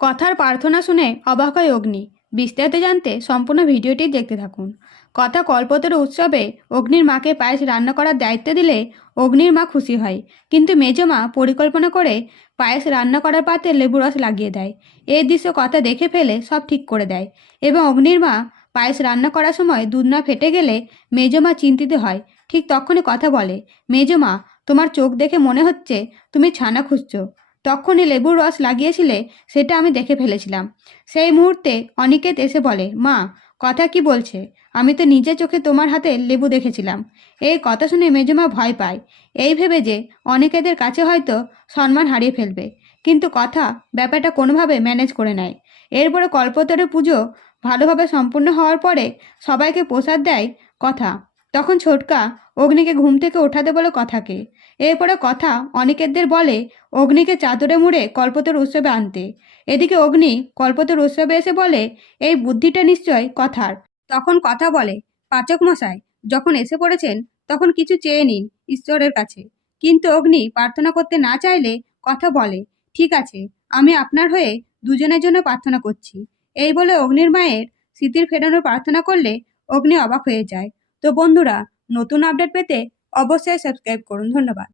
কথার প্রার্থনা শুনে অবাক হয় অগ্নি। বিস্তারিত জানতে সম্পূর্ণ ভিডিওটি দেখতে থাকুন। কথা কল্পতরু উৎসবে অগ্নির মাকে পায়েস রান্না করার দায়িত্ব দিলে অগ্নির মা খুশি হয়, কিন্তু মেজমা পরিকল্পনা করে পায়েস রান্না করার পাত্রে লেবু রস লাগিয়ে দেয়। এই দৃশ্য কথা দেখে ফেলে সব ঠিক করে দেয় এবং অগ্নির মা পায়েস রান্না করার সময় দুধ না ফেটে গেলে মেজমা চিন্তিত হয়। ঠিক তখনই কথা বলে, মেজমা, তোমার চোখ দেখে মনে হচ্ছে তুমি ছানা খুঁজছো। তখনই লেবুর রস লাগিয়েছিলে, সেটা আমি দেখে ফেলেছিলাম। সেই মুহূর্তে অনিকেত এসে বলে, মা, কথা কি বলছে? আমি তো নিজের চোখে তোমার হাতে লেবু দেখেছিলাম। এই কথা শুনে মেজমা ভয় পায়, এই ভেবে যে অনিকেতের কাছে হয়তো সম্মান হারিয়ে ফেলবে। কিন্তু কথা ব্যাপারটা কোনোভাবে ম্যানেজ করে নেয়। এরপরে কল্পতরু পুজো ভালোভাবে সম্পূর্ণ হওয়ার পরে সবাইকে প্রসাদ দেয় কথা। তখন ছোটকা অগ্নিকে ঘুম থেকে ওঠাতে বলে কথাকে। এরপরে কথা অনিকেতদের বলে অগ্নিকে চাদরে মুড়ে কল্পতরু উৎসবে আনতে। এদিকে অগ্নি কল্পতরু উৎসবে এসে বলে, এই বুদ্ধিটা নিশ্চয় কথার। তখন কথা বলে, পাচক মশাই, যখন এসে পড়েছেন তখন কিছু চেয়ে নিন ঈশ্বরের কাছে। কিন্তু অগ্নি প্রার্থনা করতে না চাইলে কথা বলে, ঠিক আছে, আমি আপনার হয়ে দুজনের জন্য প্রার্থনা করছি। এই বলে অগ্নির মায়ের স্মৃতির ফেরানোর প্রার্থনা করলে অগ্নি অবাক হয়ে যায়। তো বন্ধুরা, নতুন আপডেট পেতে অবশ্যই সাবস্ক্রাইব করুন। ধন্যবাদ।